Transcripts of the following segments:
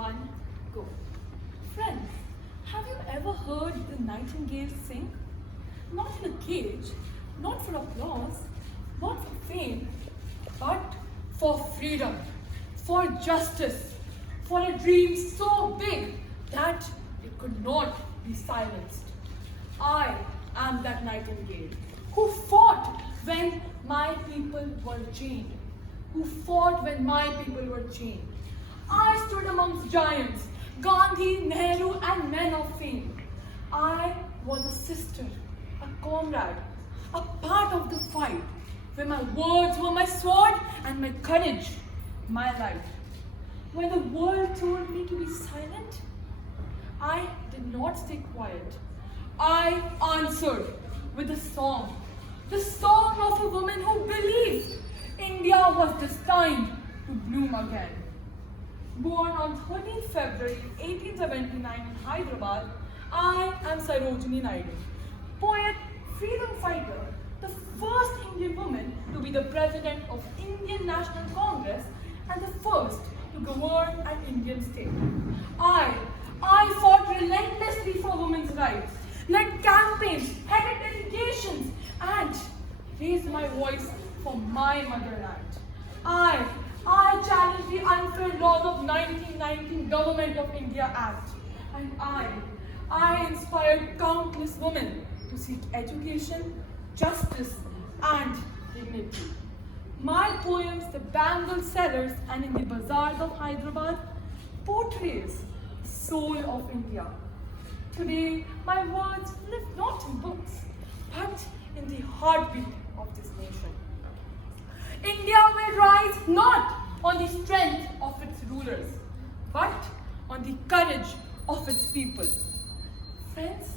one, go. Friends, have you ever heard the nightingale sing? Not in a cage, not for applause, not for fame, but for freedom, for justice, for a dream so big that it could not be silenced. I am that nightingale who fought when my people were chained, who fought when my people were chained. I stood amongst giants, Gandhi, Naidu, and men of fame. I was a sister, a comrade, a part of the fight, where my words were my sword and my courage, my life. When the world told me to be silent, I did not stay quiet. I answered with a song, the song of a woman who believed India was destined to bloom again. Born on 13th February 1879 in Hyderabad, I am Sarojini Naidu, poet, freedom fighter, the first Indian woman to be the president of Indian National Congress and the first to govern an Indian state. I fought relentlessly for women's rights, led campaigns, headed delegations, and raised my voice for my motherland. I challenged the unfair laws of 1919 Government of India Act, and I inspired countless women to seek education, justice, and dignity. My poems, The Bangle Sellers and In the Bazaars of Hyderabad, portrays the soul of India. Today, my words live not in books, but in the heartbeat of this nation. India will rise not on the strength of its rulers, but on the courage of its people. Friends,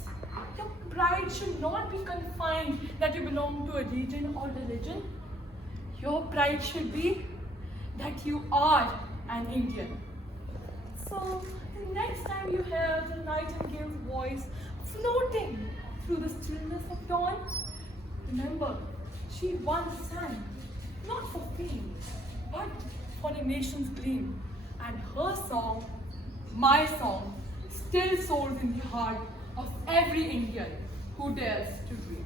your pride should not be confined that you belong to a region or religion. Your pride should be that you are an Indian. So, the next time you hear the nightingale's voice floating through the stillness of dawn, remember, she once sang, not for fame, but for a nation's dream. And her song, my song, still soars in the heart of every Indian who dares to dream.